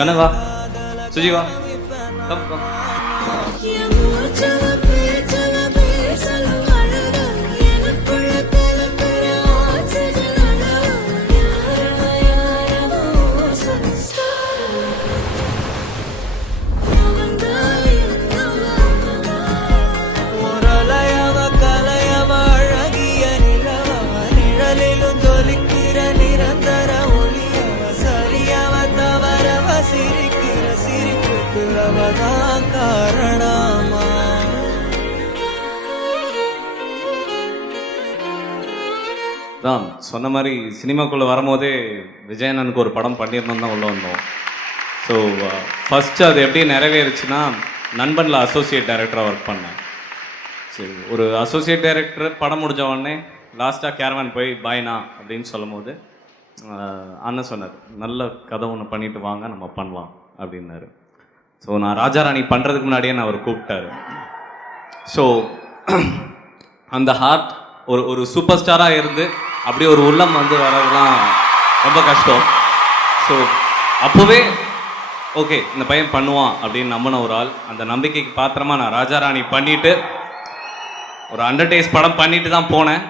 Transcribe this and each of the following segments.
கனவா சுஜிவா come come. தான் சொன்ன மாதிரி சினிமாக்குள்ளே வரும்போதே விஜயண்ணனுக்கு ஒரு படம் பண்ணிடணும் தான் உள்ளே வந்தோம். ஸோ ஃபஸ்ட்டு அது எப்படி நிறைவேறுச்சுன்னா, நண்பனில் அசோசியேட் டைரக்டராக ஒர்க் பண்ணேன். சரி, ஒரு அசோசியேட் டைரக்டர் படம் முடிஞ்ச உடனே லாஸ்ட்டாக கேரவான் போய் பாய்னா அப்படின்னு சொல்லும் போது அண்ணன் சொன்னார், நல்ல கதை ஒன்று பண்ணிட்டு வாங்க நம்ம பண்ணலாம் அப்படின்னாரு. ஸோ நான் ராஜாராணி பண்ணுறதுக்கு முன்னாடியே நான் அவர் கூப்பிட்டாரு. ஸோ அந்த ஹார்ட் ஒரு சூப்பர் ஸ்டாராக இருந்து அப்படியே ஒரு உள்ளம் வந்து வரதுலாம் ரொம்ப கஷ்டம். ஸோ அப்போவே ஓகே இந்த பையன் பண்ணுவான் அப்படின்னு நம்பின ஒரு ஆள். அந்த நம்பிக்கைக்கு பாத்திரமா நான் ராஜாராணி பண்ணிட்டு ஒரு 100 days படம் பண்ணிட்டு தான் போனேன்.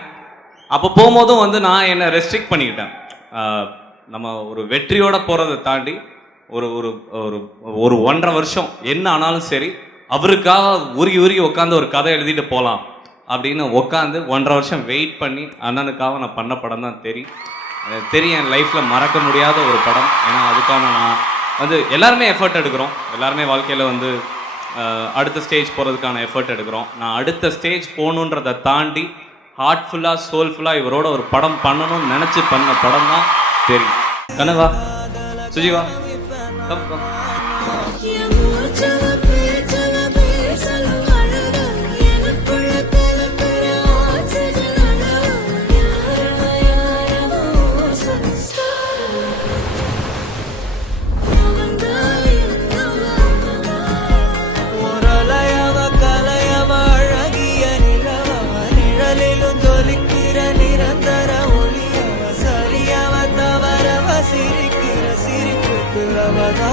அப்போ போகும்போதும் வந்து நான் என்னை ரெஸ்ட்ரிக்ட் பண்ணிக்கிட்டேன். நம்ம ஒரு வெற்றியோட போகிறத தாண்டி ஒரு ஒரு ஒரு ஒரு 1.5 வருஷம் என்ன ஆனாலும் சரி அவருக்காக உருகி உட்காந்து ஒரு கதை எழுதிட்டு போகலாம் அப்படின்னு உட்காந்து 1.5 வருஷம் வெயிட் பண்ணி அண்ணனுக்காக நான் பண்ண படம் தான் தெரியும் என் லைஃப்பில் மறக்க முடியாத ஒரு படம். ஏன்னா அதுக்காக நான் வந்து எல்லாருமே எஃபர்ட் எடுக்கிறோம், எல்லாருமே வாழ்க்கையில் வந்து அடுத்த ஸ்டேஜ் போகிறதுக்கான எஃபர்ட் எடுக்கிறோம். நான் அடுத்த ஸ்டேஜ் போகணுன்றதை தாண்டி ஹார்ட்ஃபுல்லாக சோல்ஃபுல்லாக இவரோட ஒரு படம் பண்ணணும்னு நினச்சி பண்ண படம் தான் தெரியும். கனவா சுஜிவா கம் கம். சிரிக்கிற சிரிப்புக்கு அவதான்